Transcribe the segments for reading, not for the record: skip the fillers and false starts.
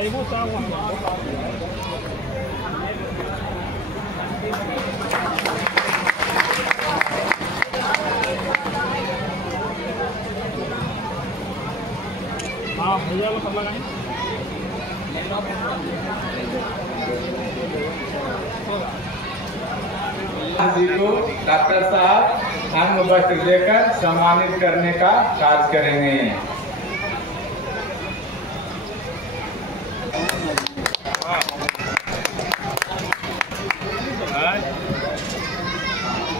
हाँ भैया लोग सब लगाएं। जी को डॉक्टर साहब अन्न वस्त्र देकर सम्मानित करने का कार्य करेंगे।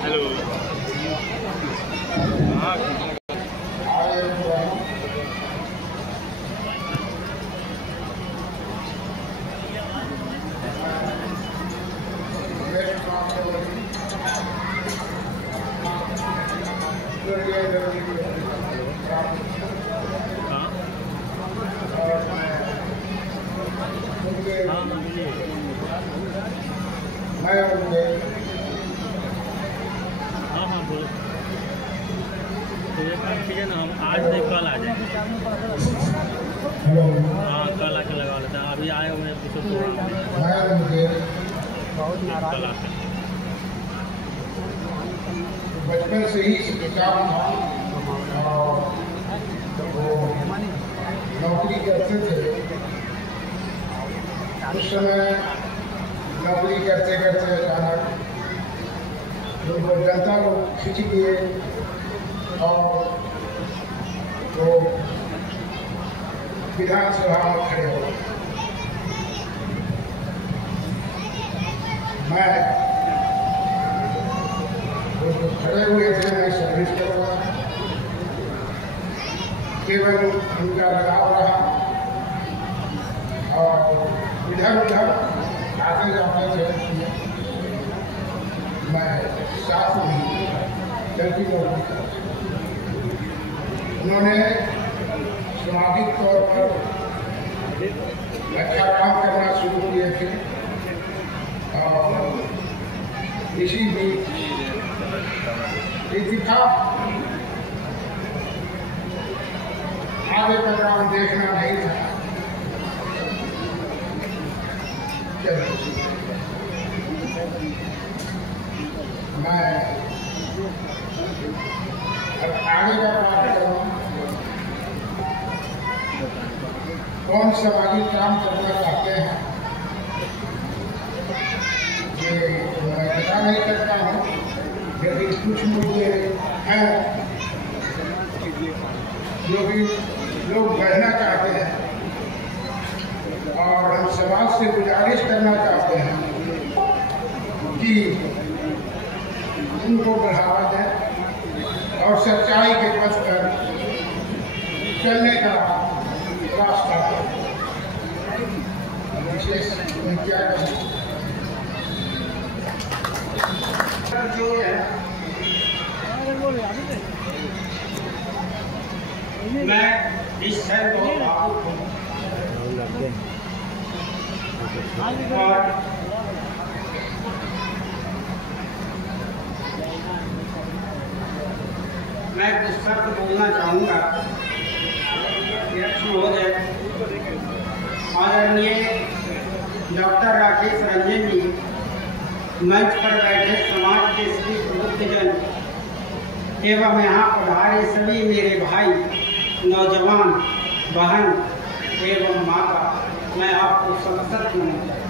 हेलो हाँ बोलो। तो ये काम ठीक है ना, हम आज नहीं कल आ जाएंगे। हाँ कल आके लगा लेते हैं। अभी आए हुए हैं कुछ प्रोग्राम कल आते हैं। बचपन से ही शिक्षाम था और नौकरी करते थे। उस समय नौकरी करते करते अचानक जनता लोग खिंच गए और तो विधानसभा में खड़े हो गए। मैं खड़े हुए थे, मैं सर्विस कर रहा था, केवल उनका लगाव रहा और इधर उधर आते जाते थे। मैं साथ में चलती नौकरी कर, उन्होंने सामाजिक तौर पर अच्छा काम करना शुरू किए थे और इसी बीच इतिहास आगे का काम देखना नहीं था। मैं अब आगे का काम करूँ, कौन सामाजिक काम करना चाहते हैं ये मैं पता नहीं करता हूँ, लेकिन कुछ मुद्दे हैं जो भी लोग बढ़ना चाहते हैं और हम समाज से गुजारिश करना चाहते हैं कि उनको बढ़ावा दें और सच्चाई के पथ पर चलने का रास्ता विशेष क्या करें। मैं इस शहर को भावुक हूँ और मैं कुछ शब्द बोलना चाहूँगा। महोदय आदरणीय डॉक्टर राकेश रंजन जी, मंच पर बैठे समाज के सभी प्रबुद्धजन एवं यहाँ पधारे सभी मेरे भाई, नौजवान, बहन एवं माता, मैं आपको सशक्त मानता हूँ।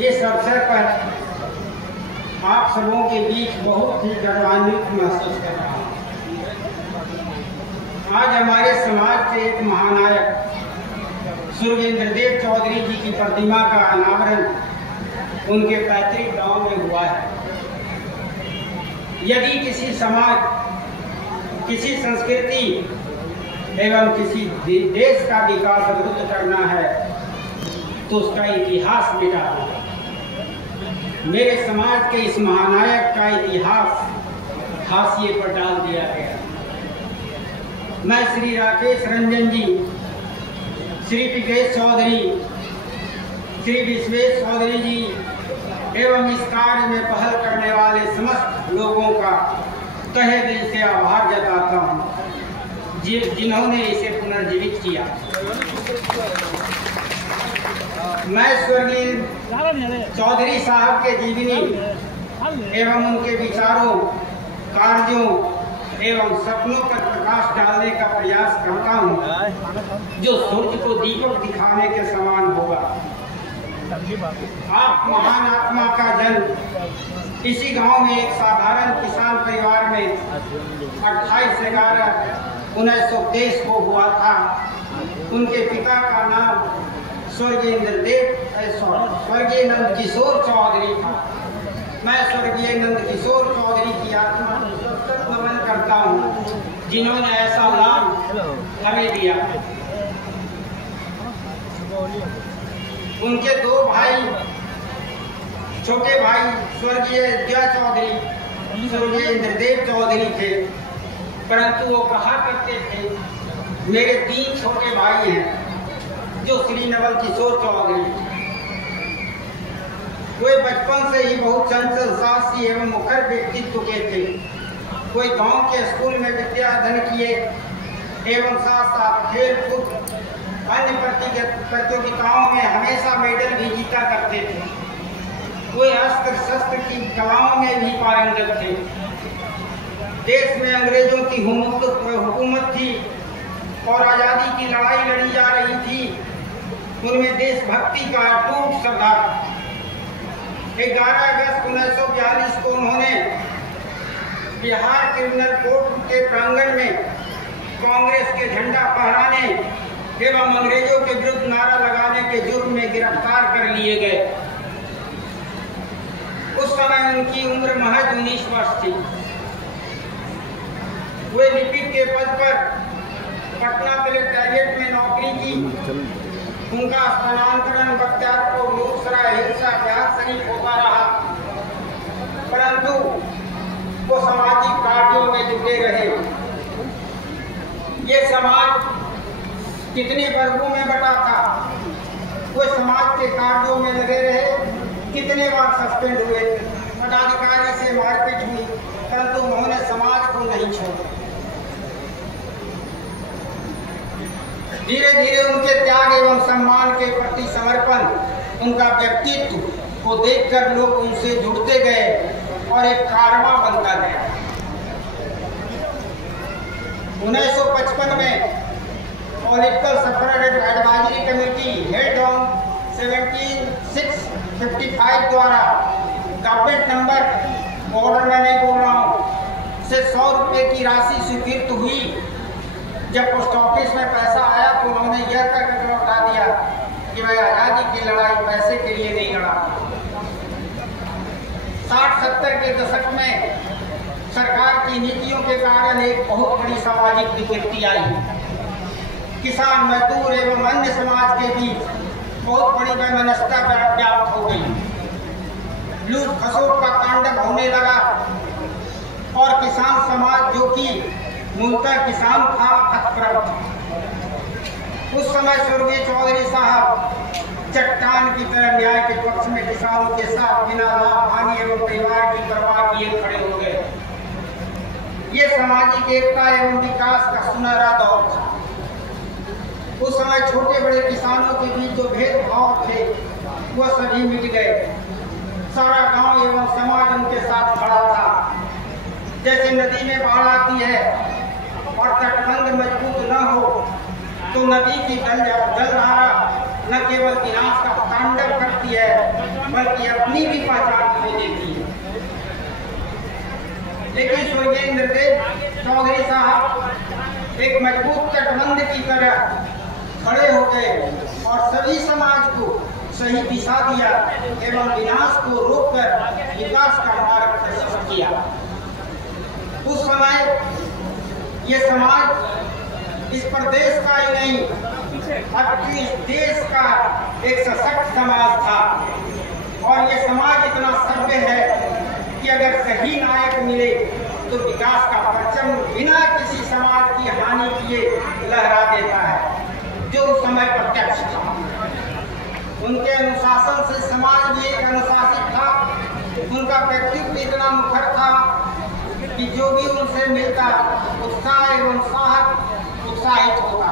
इस अवसर पर आप सबों के बीच बहुत ही गौरवान्वित महसूस कर रहा हूँ। आज हमारे समाज से एक महानायक स्वर्गीय इंद्रदेव चौधरी जी की प्रतिमा का अनावरण उनके पैतृक गांव में हुआ है। यदि किसी समाज, किसी संस्कृति एवं किसी देश का विकास अवरुद्ध करना है तो उसका इतिहास मिटा होगा। मेरे समाज के इस महानायक का इतिहास हाशिए पर डाल दिया गया। मैं श्री राकेश रंजन जी, श्री पिकेश चौधरी, श्री विश्वेश चौधरी जी एवं इस कार्य में पहल करने वाले समस्त लोगों का तहे दिल से आभार जताता हूँ जिन्होंने इसे पुनः पुनर्जीवित किया। मैं स्वर्गीय चौधरी साहब के जीवनी एवं उनके विचारों, कार्यों एवं सपनों पर प्रकाश डालने का प्रयास करता हूँ, जो सूर्य को दीपक दिखाने के समान होगा। आप महान आत्मा का जन्म इसी गांव में एक साधारण किसान परिवार में 28/11/1923 को हुआ था। उनके पिता का नाम स्वर्गीय नंद किशोर चौधरी था। मैं स्वर्गीय नंद किशोर चौधरी की आत्मा को नमन करता हूँ, जिन्होंने ऐसा लाभ हमें दिया। उनके 2 भाई, छोटे भाई स्वर्गीय जय चौधरी, स्वर्गीय इंद्रदेव चौधरी थे, परंतु वो कहा करते थे मेरे 3 छोटे भाई हैं जो श्री नवल किशोर चौधरी। वे बचपन से ही बहुत चंचल, साहसी एवं मुखर व्यक्तित्व के थे। वे गांव के स्कूल में विद्या अध्ययन किए एवं साथ साथ खेल कूद अन्य प्रतियोगिताओं में हमेशा मेडल भी जीता करते थे। वे अस्त्र शस्त्र की कलाओं में भी पारंगत थे। देश में अंग्रेजों की हुकूमत थी और आजादी की लड़ाई लड़ी जा रही थी। उनमें देशभक्ति का अटूट श्रद्धा। 11 अगस्त 1942 को उन्होंने बिहार क्रिमिनल कोर्ट के प्रांगण में कांग्रेस के झंडा फहराने एवं अंग्रेजों के विरुद्ध नारा लगाने के जुर्म में गिरफ्तार कर लिए गए। उस समय उनकी उम्र महज 19 वर्ष थी। वे लिपिक के पद पर पटना कलेक्टेरिएट में नौकरी की। उनका स्थानांतरण बख्तियारपुर, लूसराय, हिलसा, बिहार शरीफ होता रहा, परंतु वो सामाजिक कार्यों में जुटे रहे। ये समाज कितने वर्गों में बटा था, वो समाज के कार्यों में लगे रहे। कितने बार सस्पेंड हुए, पदाधिकारी से मारपीट हुई, परंतु उन्होंने समाज को नहीं छोड़ा। धीरे धीरे उनके त्याग एवं सम्मान के प्रति समर्पण, उनका व्यक्तित्व को देखकर लोग उनसे जुड़ते गए और एक कारवां बनता गया। 1955 में political suffrage advisory committee held on 17/6/55 द्वारा गवर्नमेंट नंबर, ऑर्डर में नहीं बोल रहा हूँ, से 100 रुपये की राशि स्वीकृत हुई। जब पोस्ट ऑफिस में पैसा आया तो उन्होंने यह कर लौटा दिया कि मैं आजादी की लड़ाई पैसे के लिए नहीं लड़ा। 60-70 के दशक में सरकार की नीतियों के कारण एक बहुत बड़ी सामाजिक विकृति आई। किसान, मजदूर एवं अन्य समाज के बीच बहुत बड़ी वैमनस्यता व्याप्त हो गई। लूट खसोट का तांडव होने लगा और किसान समाज, जो कि मूलतः किसान था, हतप्रभ था। उस समय स्वर्गीय चौधरी साहब चट्टान की तरह न्याय के पक्ष में किसानों के साथ बिना लाभ, हानि एवं परिवार की परवाह किए खड़े हो गए। ये सामाजिक एकता एवं विकास का सुनहरा दौर था। उस समय छोटे बड़े किसानों के बीच जो भेदभाव थे वह सभी मिट गए। सारा गांव एवं समाज उनके साथ खड़ा था। जैसे नदी में बाढ़ आती है और तटबंध मजबूत न हो तो नदी की जलधारा न केवल विनाश का तांडव करती है बल्कि अपनी भी पहचान खो देती है। लेकिन स्वर्गीय इंद्रदेव चौधरी साहब एक मजबूत तटबंध की तरह खड़े हो गए और सभी समाज को सही दिशा दिया एवं विनाश को रोककर विकास का मार्ग प्रशस्त किया। उस समय ये समाज इस प्रदेश का ही नहीं बल्कि इस देश का एक सशक्त समाज था और ये समाज इतना सभ्य है कि अगर सही नायक मिले तो विकास का परचम बिना किसी समाज की हानि किए लहरा देता है, जो उस समय प्रत्यक्ष था। उनके अनुशासन से समाज भी एक अनुशासित था। उनका व्यक्तित्व इतना मुखर था कि जो भी उनसे मिलता उत्साह एवं उत्साहित होता।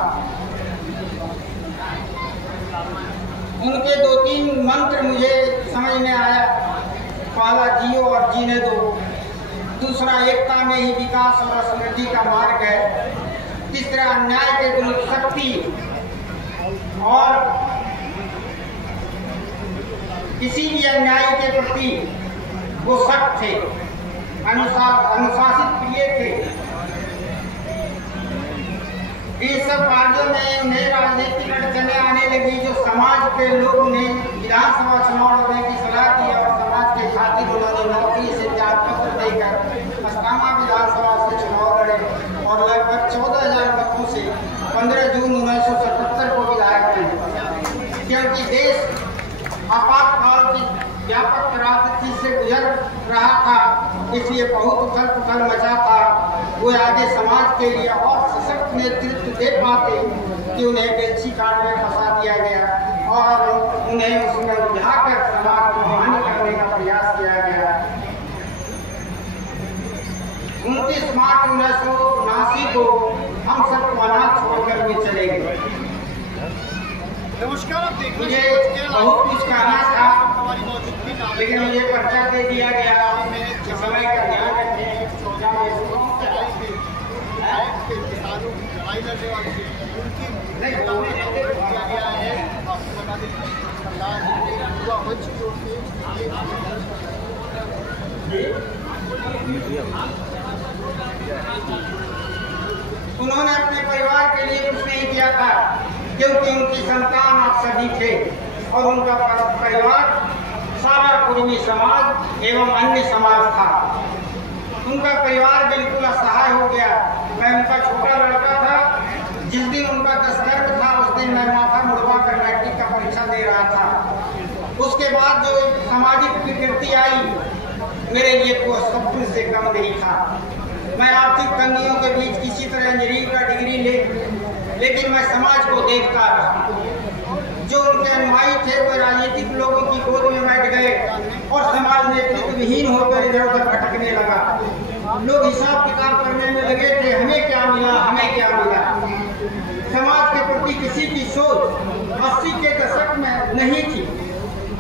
उनके 2-3 मंत्र मुझे समझ में आया। पहला, जियो और जीने दो। दूसरा, एकता में ही विकास और समृद्धि का मार्ग है। तीसरा, अन्याय के विरुद्ध शक्ति और किसी भी अन्याय के प्रति वो सख्त थे, अनुशासित प्रिय थे। इस सब कार्यों में उन्हें राजनीतिक अड़चने आने लगी, जो समाज के लोग ने विधानसभा चुनाव लड़ने की सलाह दी और समाज के खातिर उन्होंने नौकरी से त्याग पत्र देकर अस्तामा विधानसभा से चुनाव लड़े और लगभग 14,000 मतों से 15 जून 1977 को विधायक बने। क्योंकि देश आपातकाल की व्यापक राजनीति से गुजर रहा था, इसलिए बहुत उथल पुथल मचा था। वो आगे समाज के लिए और सशक्त नेतृत्व दे पाते कि उन्हें बेलची काट में फंसा दिया गया और उन्हें उसमें उलझाकर समाज को हानि करने का प्रयास किया गया। 29 मार्च 1979 को हम सबको अनाथ छोड़कर वे चले गए। मुझे बहुत कुछ कहना था, लेकिन मुझे पर्चा दे दिया गया। समय का ध्यान रखें। उन्होंने अपने परिवार के लिए कुछ नहीं किया था, क्योंकि उनकी संतान आप सभी थे और उनका परिवार सारा कुर्मी समाज एवं अन्य समाज था। उनका परिवार बिल्कुल असहाय हो गया। मैं उनका छोटा लड़का था। जिस दिन उनका दस्तक था, उस दिन मैं माथा मुड़वा कर मैट्रिक का परीक्षा दे रहा था। उसके बाद जो सामाजिक विकृति आई, मेरे लिए वो स्वप्न से कम नहीं था। मैं आर्थिक तंगियों के बीच किसी तरह इंजीनियरिंग का डिग्री लेकिन मैं समाज को देखता रहा। जो उनके अनुयायी थे वो राजनीतिक लोगों की गोद में बैठ गए और समाज नेतृत्व विहीन होकर इधर उधर भटकने लगा। लोग हिसाब किताब करने में लगे थे, हमें क्या मिला, हमें क्या मिला। समाज के प्रति किसी की सोच 80 के दशक में नहीं थी।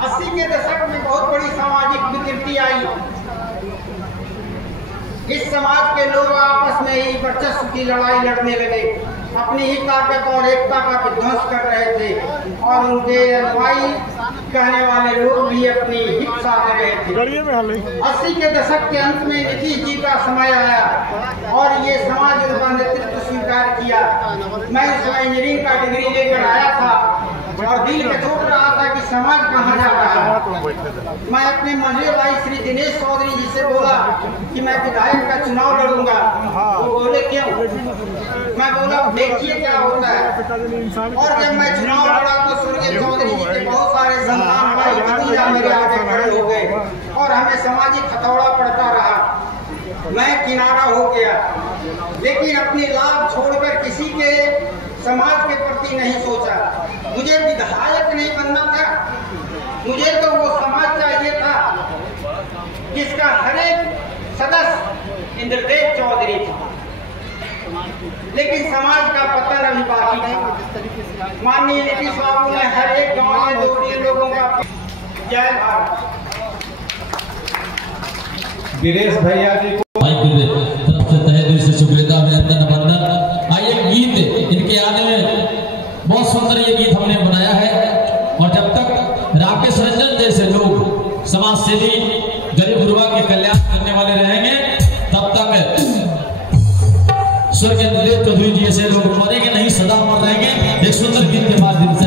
80 के दशक में बहुत बड़ी सामाजिक विकृति आई। इस समाज के लोग आपस में ही वर्चस्व की लड़ाई लड़ने लगे, अपनी ही ताकत और एकता का विध्वंस कर रहे थे और उनके अनुयायी कहने वाले लोग भी अपनी हित साध रहे थे। 80 के दशक के अंत में नीतीश जी का समय आया और ये समाज उनका नेतृत्व स्वीकार किया। मैं उसमें इंजीनियरिंग का डिग्री लेकर आया था और दिल में सोच रहा था कि समाज कहाँ जा रहा है। मैं अपने मंझले भाई श्री दिनेश चौधरी जी से बोला कि मैं विधायक का चुनाव लड़ूंगा। वो बोले क्यों? मैं बोला देखिए क्या होता है। और जब मैं चुनाव लड़ा तो स्वर्गीय चौधरी जी के बहुत सारे संतान भाई मेरे आगे खड़े हो गए और हमें सामाजिक हथौड़ा पड़ता रहा। मैं किनारा हो गया, लेकिन अपनी लाभ छोड़कर किसी के समाज के प्रति नहीं सोचा। मुझे विधायक नहीं बनना था, मुझे तो वो समाज चाहिए था जिसका हर एक सदस्य इंद्रदेव चौधरी था। लेकिन समाज का पतन अभी बाकी था। माननीय नीतीश बाबू ने हर एक गांव में जोड़िए लोगों का। जय भारत। वीरेश भैया जी को तरफ से तहे दिल से शुक्रिया अभिनंदन वंदन। आइए गीत इनके आने में बहुत सुंदर ये गीत हमने बनाया है और जब तक राकेश रंजन जैसे लोग समाज सेवी गरीब गुरुआ के कल्याण करने वाले रहेंगे तब तक स्वर्गीय इंद्रदेव चौधरी जी ऐसे लोग मरेंगे नहीं, सदा अमर रहेंगे। एक सुंदर गीत के माध्यम से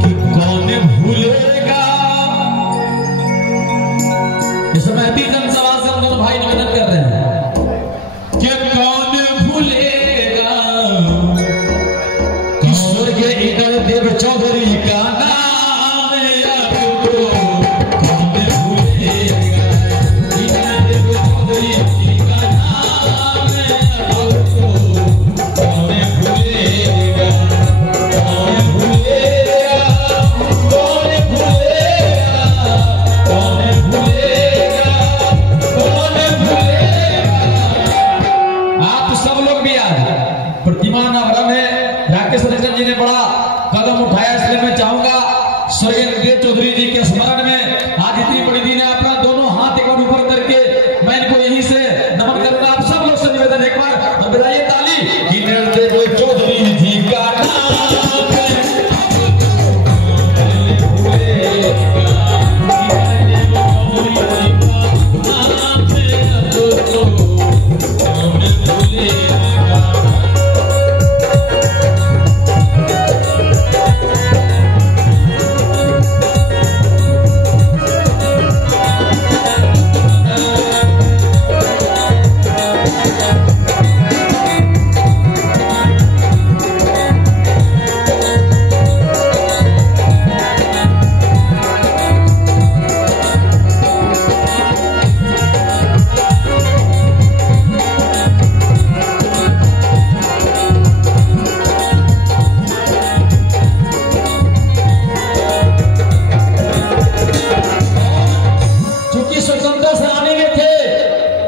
कि कौन भूलेगा, इस समय भी जनसभा से हम दोनों भाई निवेदन कर रहे हैं कि कौन भूलेगा कि स्वर्गीय इंद्रदेव स्वर्गीय नरदेव चौधरी जी के स्मरण में आज इतनी बड़ी दिन है। अपना दोनों हाथ एक बार ऊपर करके मैं इनको यहीं से नमन करूंगा। आप सब लोग से निवेदन एक बार बजाइए ताली कि नरदेव चौधरी जी का नाम है।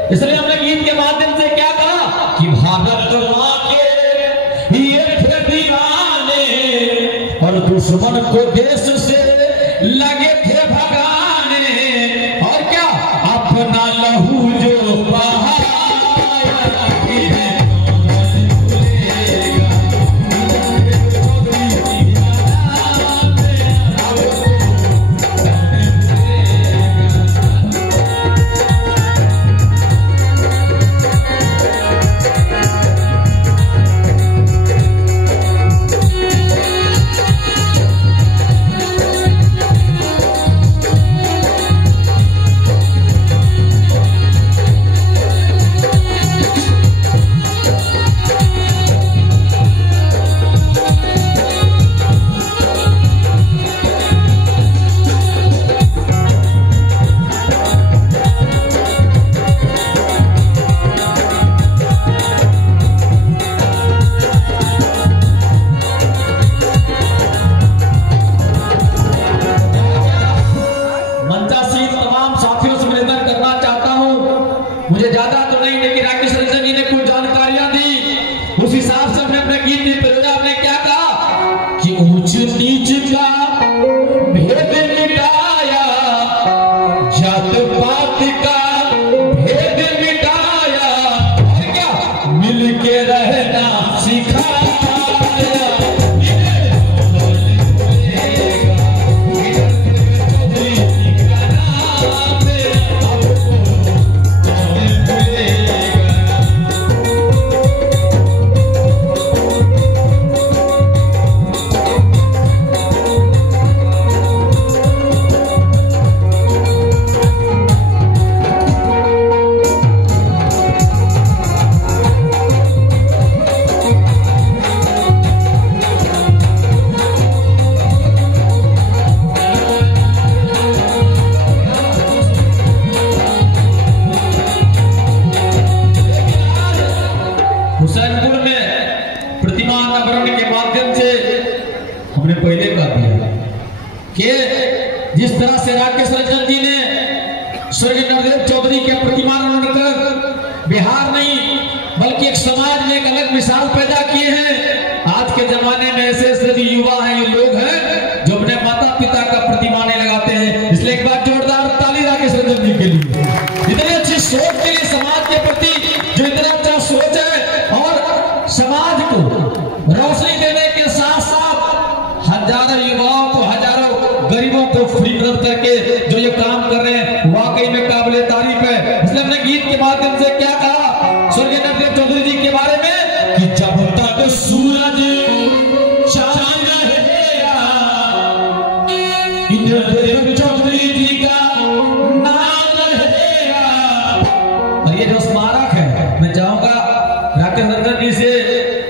इसलिए हमने गीत के माध्यम से क्या कहा कि भारत मां के ये थे दीवाने और दुश्मन को देश से लगे थे भगाने और क्या अपना लहू जो बहाया मुझे ज्यादा तो नहीं, लेकिन राकेश रंजन जी ने कुछ जानकारियां दी, उस हिसाब से हमने अपने गीत में प्रेरणा हमने क्या कहा कि ऊंच नीच का भेद मिटाया, जात पात का भेद मिटाया और क्या मिल के रहना सिखाया। हुसैनपुर में प्रतिमा अनावरण के माध्यम से हमने पहले कहा दिया कि जिस तरह से राकेश रंजन जी ने स्वर्गीय नरदेव चौधरी के प्रतिमा अनावरण कर बिहार नहीं बल्कि एक समाज में एक अलग मिसाल पैदा किए हैं। आज के जमाने में ऐसे ऐसे युवा हैं, ये लोग हैं जो अपने माता पिता का प्रतिमा नहीं लगाते हैं। इसलिए एक बार जोरदार ताली राकेश रंजन जी के लिए, इतनी अच्छी सोच के लिए, समाज के प्रति जो इतना अच्छा सोच है और समाज को रोशनी देने के साथ साथ हजारों युवाओं को, हजारों गरीबों को फ्री मदद करके जो ये काम कर रहे हैं वाकई में काबिले तारीफ है। इसलिए हमने गीत के माध्यम से क्या कहा स्वर्गीय नरदेव चौधरी जी के बारे में कि जब तक सूरज चांद रहेगा नरदेव चौधरी जी का नाम रहेगा। और ये जो स्मारक है, मैं चाहूंगा राकेश रंजन जी से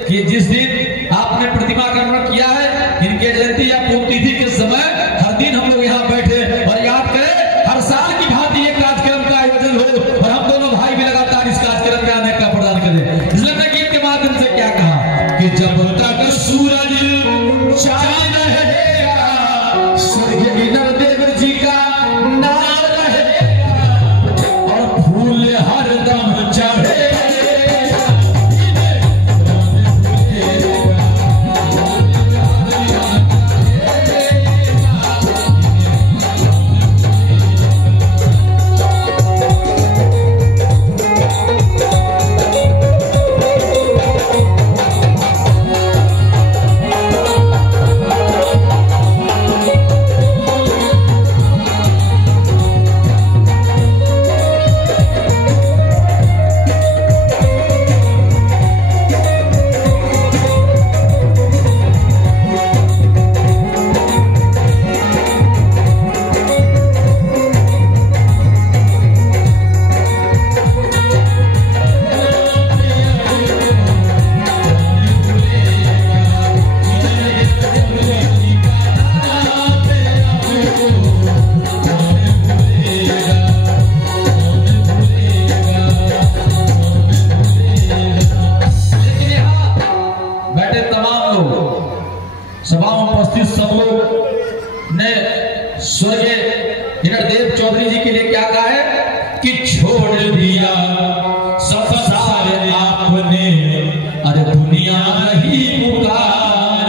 कि जिस दिन आपने प्रतिमा का निर्माण किया है, इनके जयंती या पुण्यतिथि के समय हर दिन हम लोग यहाँ बैठे और याद करें, हर साल की भांति ये कार्यक्रम का आयोजन हो और हम दोनों भाई भी लगातार इस कार्यक्रम में आने का प्रदान करें। इसलिए मैं गीत के माध्यम से क्या कहा कि जब तक सूरज चांद रहेगा स्वर्गीय नरदेव जी का स्वर्गीय नरदेव चौधरी जी के लिए क्या कहा है कि छोड़ दिया संसार आपने, अरे दुनिया रही पुकार।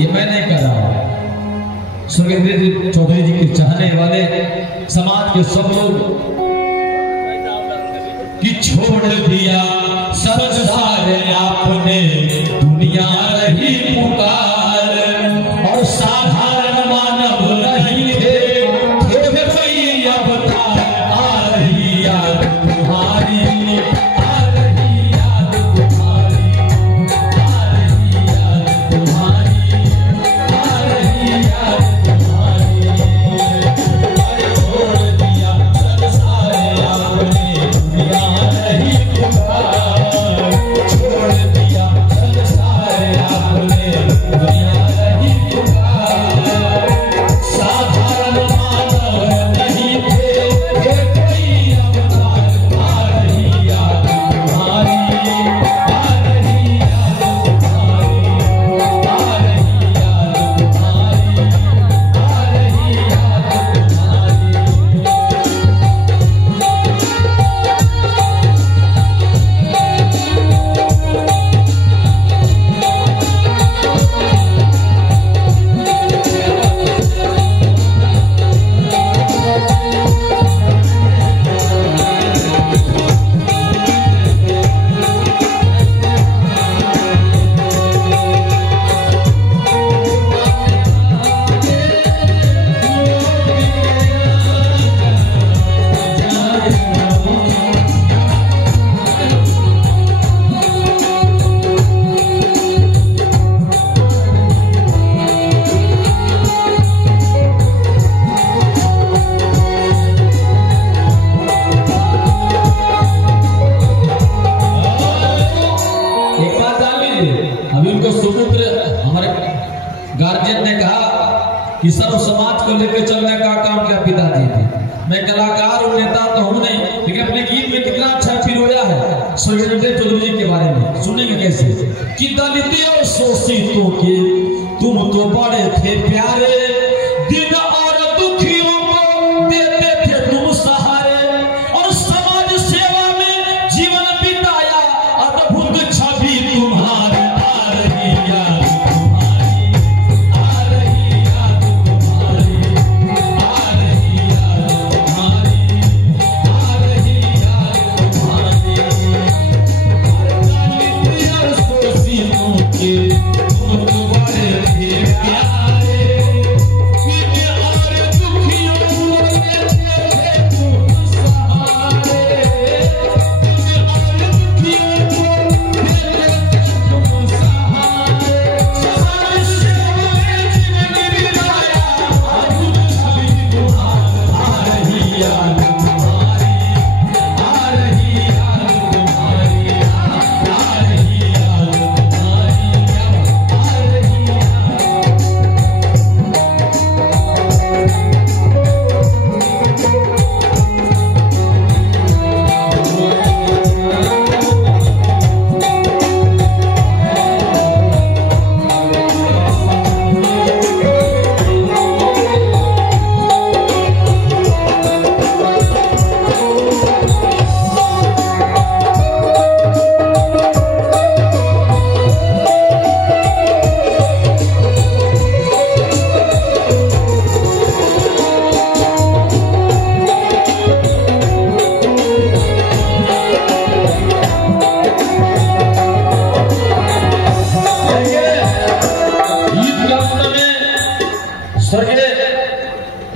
ये मैं नहीं कह रहा हूं, स्वर्गीय नरदेव चौधरी जी के चाहने वाले समाज के सब लोग कि छोड़ दिया संसार आपने, दुनिया रही पुकार। और साधारण मानव नहीं थे कोई अवतार। आ रही याद तुम्हारी, आ रही याद तुम्हारी, आ रही याद तुम्हारी, आ रही याद तुम्हारी। छोड़ दिया संसार आपने, दुनिया रही पुकार। छोड़ दिया संसार आपने, दुनिया रही पुकार। साधारण मानव नहीं थे कोई अवतार। आ रही याद तुम्हारी, आ रही याद तुम्हारी, आ रही याद तुम्हारी, आ रही याद गार्जियन ने कहा कि सर्व समाज को लेकर चलने का काम क्या पिताजी थे। मैं कलाकार और नेता तो हूं नहीं, लेकिन अपने गीत में कितना अच्छा फील होया है स्वर्गीय नरदेव चौधरी जी के बारे में। सुनेंगे कैसे कि दलित और शोषितों के तुम तो बड़े थे प्यारे, दिन और दुखियों को देते थे तुम सहारे, और समाज सेवा में जीवन बिताया अद्भुत छवि तुम्हारी। आ रही याद तुम्हारी, आ रही याद तुम्हारी, आ रही याद तुम्हारी, आ रही याद तुम्हारी। दलित और शोषितों के तुम तो बड़े थे प्यारे,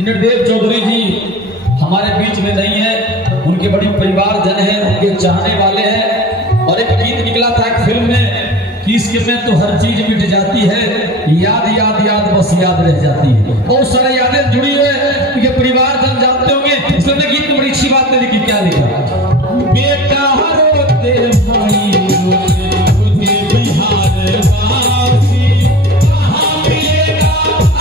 नरदेव चौधरी जी हमारे बीच में नहीं है, उनके बड़ी परिवारजन है, उनके चाहने वाले हैं। और एक गीत निकला था एक फिल्म में कि इसके में तो हर चीज मिट जाती है, याद याद याद बस याद रह जाती है। बहुत सारी यादें जुड़ी हुई है, उनके परिवारजन जानते होंगे। इसमें गीत में बड़ी अच्छी बात है, देखिए क्या लिखा। बेटा रोते भाई रोते बिहार वासी, कहाँ मिलेगा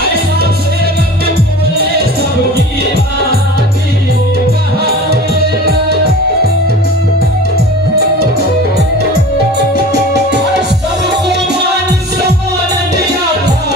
ऐसा सेवक बोले सबकी बाती, कहाँ मिलेगा। और सबको मान सम्मान दिया था,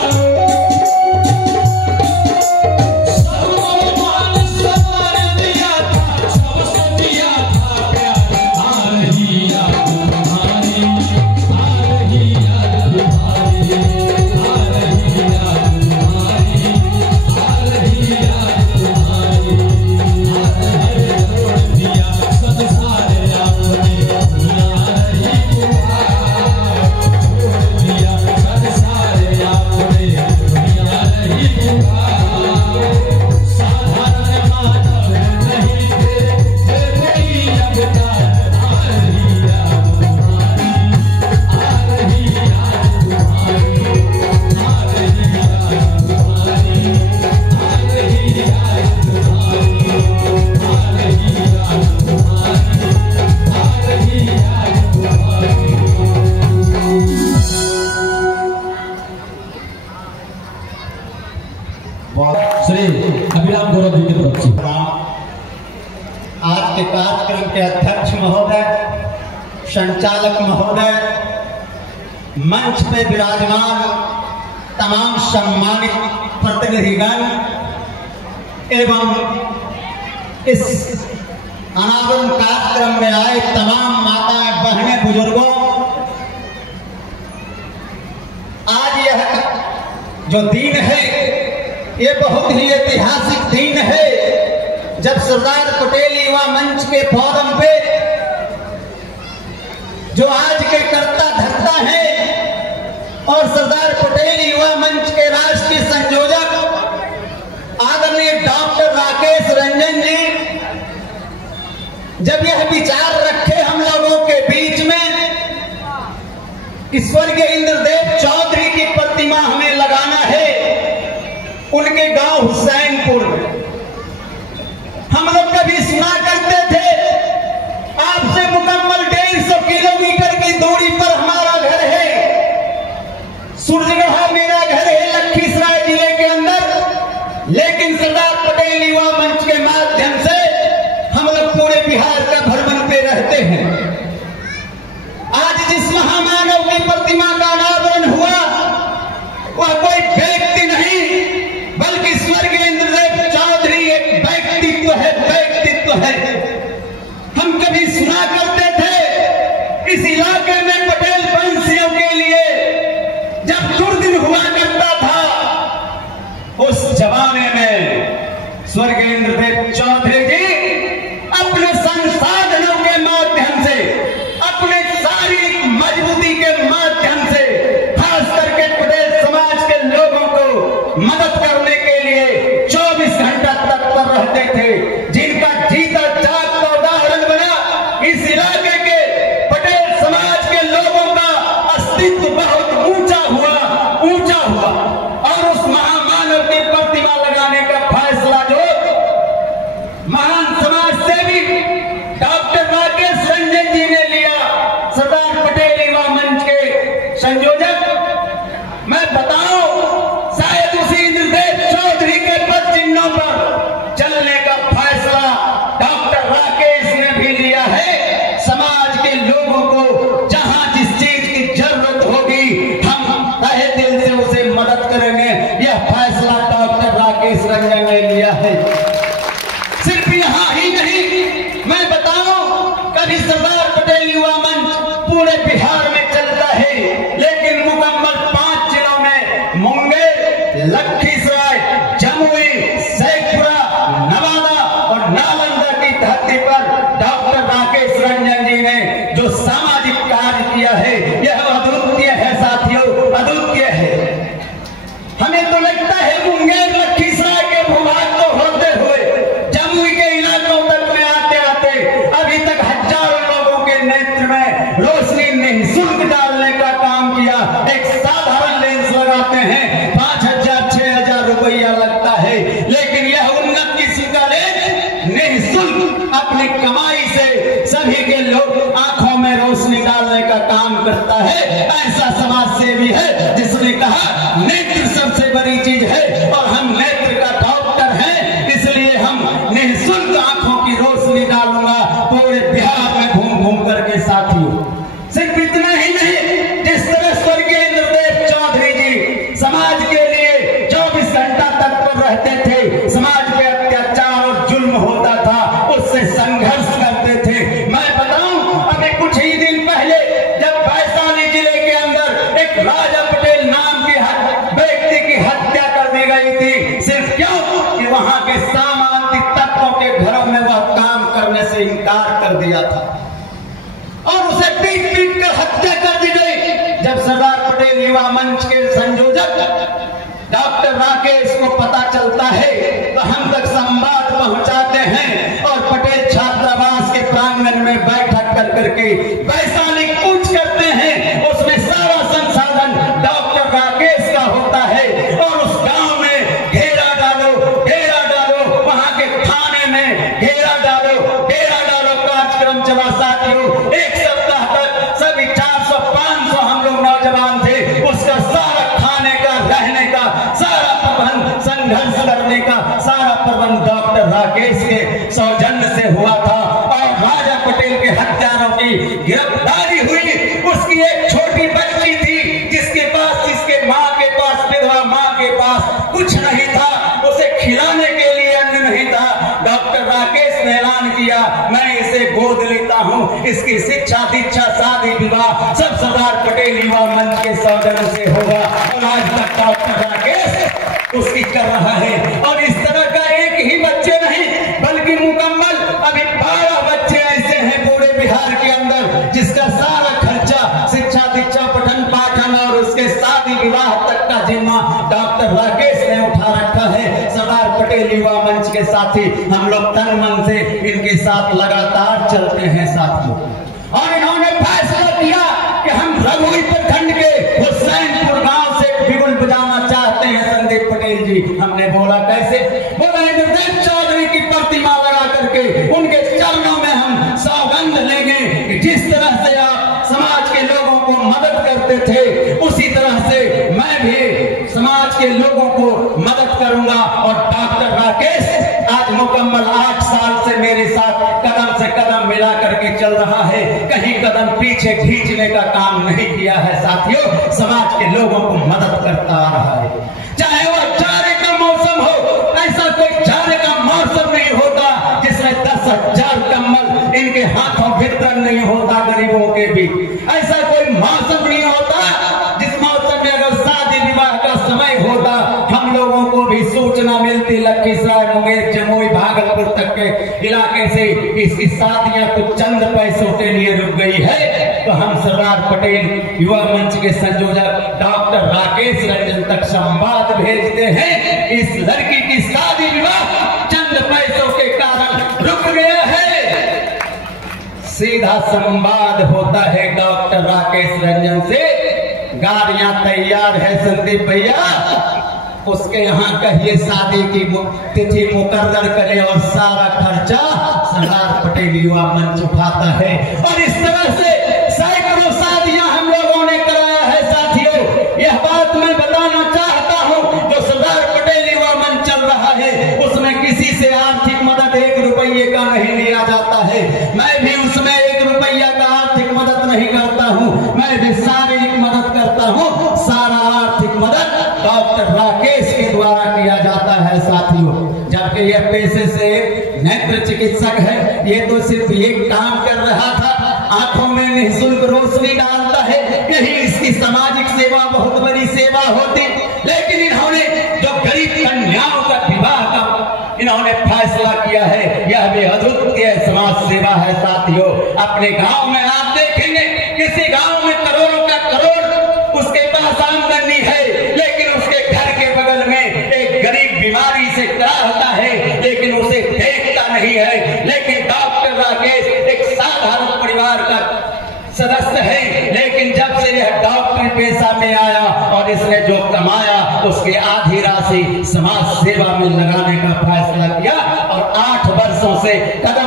श्री अभिराम गौरव जी की तरफ से। आज के कार्यक्रम के अध्यक्ष महोदय, संचालक महोदय, मंच पे विराजमान तमाम सम्मानित प्रतिनिधिगण एवं इस अनावरण कार्यक्रम में आए तमाम माताएं, बहनें, बुजुर्गों, आज यह जो दिन है ये बहुत ही ऐतिहासिक दिन है, जब सरदार पटेल युवा मंच के फोरम पे जो आज के कर्ता धर्ता हैं और सरदार पटेल युवा मंच के राष्ट्रीय संयोजक आदरणीय डॉक्टर राकेश रंजन जी जब यह विचार रखे हम लोगों के बीच में कि स्वर्गीय इंद्रदेव चौधरी की प्रतिमा हमें लगाना है उनके गांव हुसैनपुर में। हम लोग कभी सुना करते थे आपसे मुकम्मल 150 किलोमीटर की दूरी पर हमारा घर है, सूरजगढ़ मेरा घर है लखीसराय जिले के अंदर, लेकिन सरदार पटेल युवा मंच के माध्यम से हम लोग पूरे बिहार का भ्रमण पे रहते हैं। आज जिस महामानव की प्रतिमा का अनावरण हुआ वह कोई व्यक्ति नहीं बल्कि स्वर्गीय इंद्रदेव चौधरी एक व्यक्तित्व है, व्यक्तित्व है। हम कभी सुना करते थे इस इलाके में पटेल वंशियों के लिए जब दुर्दिन हुआ करता था उस जमाने में स्वर्गीय इंद्रदेव चौधरी जी अपने संसाधनों के माध्यम से, अपने शारीरिक मजबूती के माध्यम से खास करके पटेल समाज के लोगों को मदद करने के लिए 24 घंटा तत्पर रहते थे, जिनका जीता जागता उदाहरण बना इस इलाके के पटेल समाज के लोगों का अस्तित्व बहुत ऊंचा हुआ और उस महामानव की प्रतिमा लगाने का फैसला जो महान समाज सेवी डॉक्टर राकेश रंजन जी ने लिया, सरदार पटेल युवा मंच के संयोजक, मैं बताऊं शायद उसी इंद्रदेव चौधरी के पद चिन्हों पर चलने का फैसला डॉक्टर राकेश ने भी लिया है। समाज के लोगों को जहां जिस चीज की जरूरत होगी हम तहे दिल से उसे मदद करेंगे, यह फैसला डॉक्टर राकेश रंजन ने लिया है। सिर्फ यहां ही नहीं, मैं बताऊं कभी सरदार पटेल युवा मंच पूरे बिहार में चलता है, लेकिन मुकम्मल 5 जिलों में मुंगेर, लखीसराय, जमुई, शेखपुरा, नवादा और नालंदा की धरती पर डॉक्टर राकेश रंजन जी ने जो सामाजिक कार्य किया है यह अद्वितीय है साथियों, अद्वितीय है। हमें तो लगता है मुंगेर लखीसराय के भूभाग को होते हुए जमुई के इलाकों तक में आते आते अभी तक हजारों लोगों के नेत्र में रोशनी निःशुल्क डालने का काम किया। एक साधारण लेंस लगाते हैं 5,000-6,000 रुपया लगता है, लेकिन यह उन्नत किस्म का लेंस निःशुल्क अपनी कमाई से सभी के लोग आंखों में रोशनी डालने का काम करता है। ऐसा समाज सेवी है जिसने कहा नेत्र सबसे बड़ी चीज है और हम नेत्र का डॉक्टर हैं, इसलिए हम निःशुल्क आंखों की रोशनी डालूंगा पूरे बिहार में घूम घूम करके साथियों। सिर्फ इतना ही नहीं, जिस तरह स्वर्गीय इंद्रदेव चौधरी जी समाज के लिए 24 घंटा तत्पर रहते थे, समाज पे अत्याचार और जुल्म होता था उससे संघर्ष करते थे। मैं बताऊं अभी कुछ ही दिन पहले जब वैशाली जिले के अंदर एक राजा पटेल नाम के व्यक्ति की हत्या कर दी गई थी, सिर्फ क्यों कि वहां के सामाजिक तत्वों के घरों में वह काम करने से इनकार कर दिया था और उसे पीट पीट कर हत्या कर दी गई। जब सरदार पटेल युवा मंच के संयोजक डॉक्टर राकेश को पता चलता है तो हम तक संवाद पहुंचाते हैं और पटेल छात्रावास के प्रांगण में बैठक कर करके वैशाली कूच करते हैं। उसमें सारा संसाधन डॉक्टर राकेश का होता है और उस गांव में घेरा डालो, वहां के थाने में घेरा डालो कार्यक्रम चला साथियों। एक सप्ताह तक सभी 400-500 हम लोग नौजवान थे, उसका सारा खाने का, रहने का सारा प्रबंध का सारा प्रबंध डॉक्टर राकेश के सौजन्य से हुआ था। और राजा पटेल के हत्यारों की गिरफ्तारी हुई। उसकी एक छोटी बच्ची थी जिसके माँ के पास विधवा माँ के पास कुछ नहीं था, उसे खिलाने के लिए अन्न नहीं था। डॉक्टर राकेश ने ऐलान किया, मैं इसे गोद लेता हूँ, इसकी शिक्षा दीक्षा शादी विवाह सब सरदार पटेल युवा मंच के सौजन्य से होगा। और आज तक डॉक्टर राकेश उसकी कर रहा है। और इस तरह का एक ही बच्चे नहीं बल्कि मुकम्मल अभी 12 बच्चे ऐसे हैं पूरे बिहार के अंदर जिसका सारा खर्चा शिक्षा दीक्षा पठन पाठन और उसके शादी विवाह तक का जिम्मा डॉक्टर राकेश ने उठा रखा है। सरदार पटेल युवा मंच के साथी हम लोग तन मन से इनके साथ लगातार चलते हैं साथियों। और इन्होंने फैसला किया कि हम रघुई प्रखंड के हुसैनपुर गांव से बिगुल बजाना चाहते हैं संदीप पटेल जी। हमने बोला कैसे? बोला इंद्रदेव चौधरी की प्रतिमा लगा करके उनके चरणों में हम सौगंध लेंगे कि जिस तरह से आप समाज के लोगों को मदद करते थे उसी तरह से मैं भी समाज के लोगों को मदद करूंगा। और डॉक्टर राकेश आज मुकम्मल 8 साल से मेरे साथ कदम से कदम मिला करके चल रहा है, कहीं कदम पीछे खींचने का काम नहीं किया है साथियों। समाज के लोगों को मदद करता आ रहा है। चाहे वह चारे का मौसम हो, ऐसा कोई चारे का मौसम नहीं होता जिसमें 10,000 कम्बल इनके हाथों वितरण नहीं होता गरीबों के भी। ऐसा कोई मौसम नहीं होता जिस मौसम में अगर शादी विवाह का समय होता हम लोगों को भी सूचना मिलती लखीसराय मुंगेर जमुई भागलपुर तक के इलाके से इसकी शादियां कुछ चंद पैसों के लिए रुक गई है, तो हम सरदार पटेल युवा मंच के संयोजक डॉक्टर राकेश रंजन तक संवाद भेजते हैं इस लड़की की शादी विवाह चंद पैसों के कारण रुक गया है। सीधा संवाद होता है डॉक्टर राकेश रंजन से। गाड़ियां तैयार है संदीप भैया, उसके यहाँ कहिए शादी की तिथि मुकर्रर करे और सारा खर्चा सरदार पटेल युवा मंच उठाता है। और इस तरह से सैकड़ों शादियां हम लोगों ने कराया है साथियों। यह बात मैं बताना चाहता हूं, जो सरदार पटेल युवा मंच चल रहा है उसमें किसी से आर्थिक मदद 1 रुपये का नहीं लिया जाता है। मैं भी उसमें 1 रुपया का आर्थिक मदद नहीं करता हूं, मैं भी शारीरिक मदद करता हूं। सारा आर्थिक मदद डॉक्टर राकेश के द्वारा किया जाता है साथियों। जबकि यह पेशे से नेत्र चिकित्सक है, ये तो सिर्फ एक काम कर रहा था, आंखों में निःशुल्क रोशनी डालता है, यही इसकी सामाजिक सेवा बहुत बड़ी सेवा होती। लेकिन इन्होंने जो गरीब कन्याओं का विवाह का इन्होंने फैसला किया है, यह भी अद्वितीय समाज सेवा है साथियों। अपने गांव में आप देखेंगे किसी गांव में करोड़ों का करोड़ उसके पास आमदनी है, लेकिन उसके घर के बगल में एक गरीब बीमारी से त्राहता है, लेकिन उसे देखता नहीं है। लेकिन डॉक्टर राकेश एक साधारण परिवार का सदस्य है, लेकिन जब से यह डॉक्टरी पेशा में आया और इसने जो कमाया उसकी आधी राशि समाज सेवा में लगाने का फैसला किया। और 8 वर्षों से कदम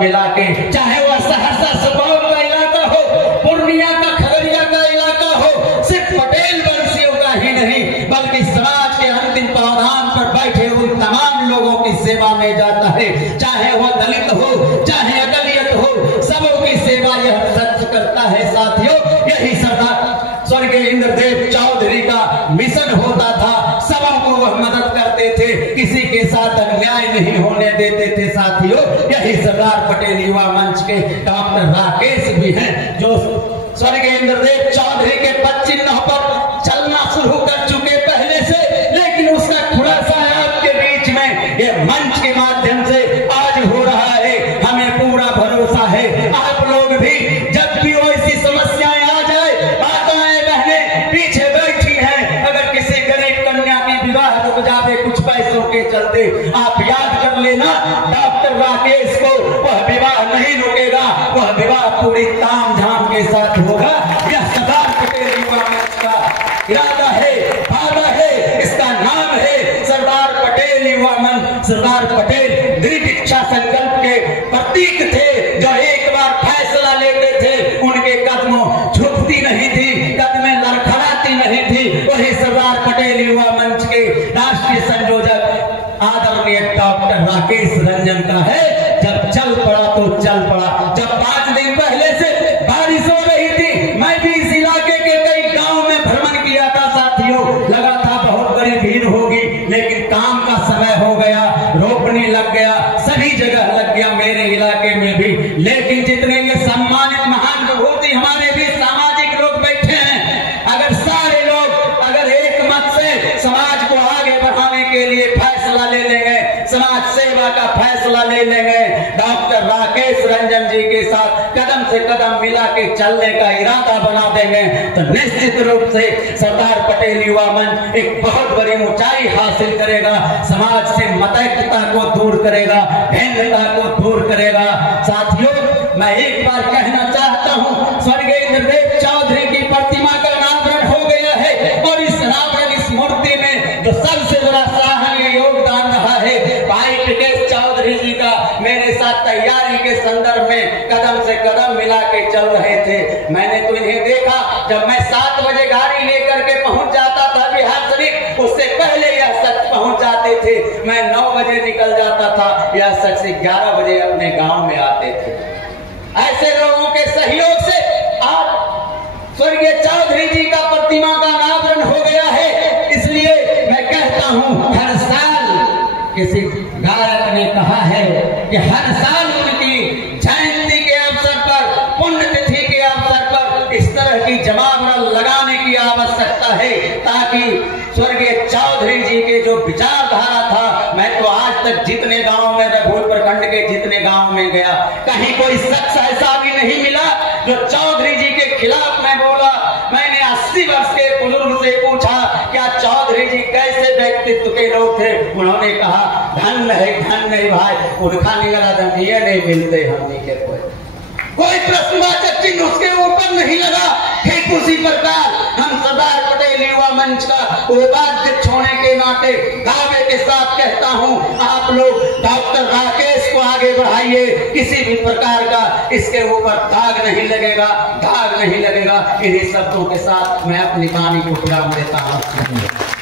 मिला के, चाहे वह सहरसा सुपौल का इलाका हो, पूर्णिया का खगड़िया का इलाका हो, सिर्फ पटेल वंशियों का ही नहीं बल्कि समाज के अंतिम पावधान पर बैठे उन तमाम लोगों की सेवा में जाता है। चाहे वह दलित हो, चाहे अकलियत हो, सबों की सेवा यह सच करता है साथियों। यही सरदार स्वर्गीय इंद्रदेव चौधरी का मिशन होता था। सबों को वह मदद करते थे, किसी के साथ अन्याय नहीं होने देते थे साथियों। यही सरदार पटेल युवा मंच के डॉक्टर राकेश भी हैं, जो स्वर्गीय इंद्रदेव चौधरी के पद चिन्ह पर चलना शुरू कर चुके पहले से, लेकिन उसका खुलासा आपके बीच में ये मंच के माध्यम से आज हो रहा है। हमें पूरा भरोसा है आप लोग भी, जब भी ऐसी समस्याएं आ जाए, माताएं बहनें पीछे बैठी हैं, अगर किसी गरीब कन्या की विवाह रुक जावे कुछ पैसों के चलते, आप याद कर लेना डॉक्टर राकेश को वह विवाह नहीं रुकेगा, वह विवाह पूरी ताम झाम के साथ होगा। यह सरदार पटेल युवा मंच का इरादा है, वादा है, इसका नाम है सरदार पटेल युवा मंच। सरदार पटेल दृढ़ इच्छा संकल्प के प्रतीक थे, जो एक बार फैसला लेते थे उनके कदमों झुकती नहीं थी, कदमें लड़खड़ाती नहीं थी। वही सरदार पटेल युवा मंच के राष्ट्रीय संयोजक आदरणीय डॉक्टर राकेश रंजन का है। जब चल पड़ा तो चल पड़ा। जब 5 दिन पहले से बारिश हो रही थी, मैं भी इस इलाके के कई गांव में भ्रमण किया था साथियों। लगा था बहुत बड़ी भीड़ होगी, लेकिन काम का समय हो गया, रोकने लग गया, सभी जगह लग गया, मेरे इलाके में भी। लेकिन जितने ये सम्मानित महान विभूति हमारे भी सामाजिक लोग बैठे हैं, अगर सारे लोग अगर एक मत से समाज को आगे बढ़ाने के लिए फैसला ले लेंगे, समाज सेवा का फैसला ले लेंगे, डॉक्टर राकेश रंजन जी के साथ कदम से कदम मिला के चलने का इरादा बना देंगे, तो निश्चित रूप से सरदार पटेल युवा मंच एक बहुत बड़ी ऊंचाई हासिल करेगा। समाज से मतैक्यता को दूर करेगा, भिन्नता को दूर करेगा। साथियों, मैं एक बार कहना चाहता हूं, स्वर्गीय इंद्रदेव चौधरी की प्रतिमा का अनावरण हो गया है, और इस अनावरण इस मूर्ति में जो सबसे बड़ा सराहनीय योगदान रहा है भाई टिकेश चौधरी जी का, मेरे साथ तैयारी के संदर्भ में कदम से कदम मिला के चल रहे थे। मैंने तो इन्हें देखा, जब मैं 7 बजे गाड़ी लेकर के पहुंच जाता था बिहार शरीफ, उससे पहले यह शख्स पहुंच जाते थे। मैं 9 बजे निकल जाता था, यह शख्स 11 बजे अपने गांव में आते थे। ऐसे लोगों के सहयोग से आज स्वर्गीय चौधरी जी का प्रतिमा का अनावरण हो गया है। इसलिए मैं कहता हूं, हर साल किसी गायक ने कहा है कि हर साल उनकी जयंती के अवसर पर, पुण्यतिथि के अवसर पर इस तरह की जमावड़ा लगाने की आवश्यकता है, ताकि स्वर्गीय चौधरी जी के जो विचारधारा था, मैं तो आज तक जितने गांव में, रघुपुर प्रखंड के जितने गांव में गया, कहीं कोई शख्स ऐसा भी नहीं मिला जो चौधरी जी के खिलाफ में बोला। मैंने 80 वर्ष के बुजुर्ग से पूछा, क्या चौधरी जी कैसे व्यक्तित्व के लोग थे? उन्होंने कहा, धन है भाई, उनका निगला धन ये नहीं मिलते हमने के कोई प्रश्नवाचक चिन्ह उसके ऊपर नहीं लगा। ठीक उसी प्रकार हम सरदार पटेल युवा मंच का उपाध्यक्ष होने के नाते दावे के साथ कहता हूं, आप लोग डॉक्टर राकेश को आगे बढ़ाइए। किसी भी प्रकार का इसके ऊपर दाग नहीं लगेगा, दाग नहीं लगेगा। इन्हीं शब्दों के साथ मैं अपनी वाणी को विराम देता हूं।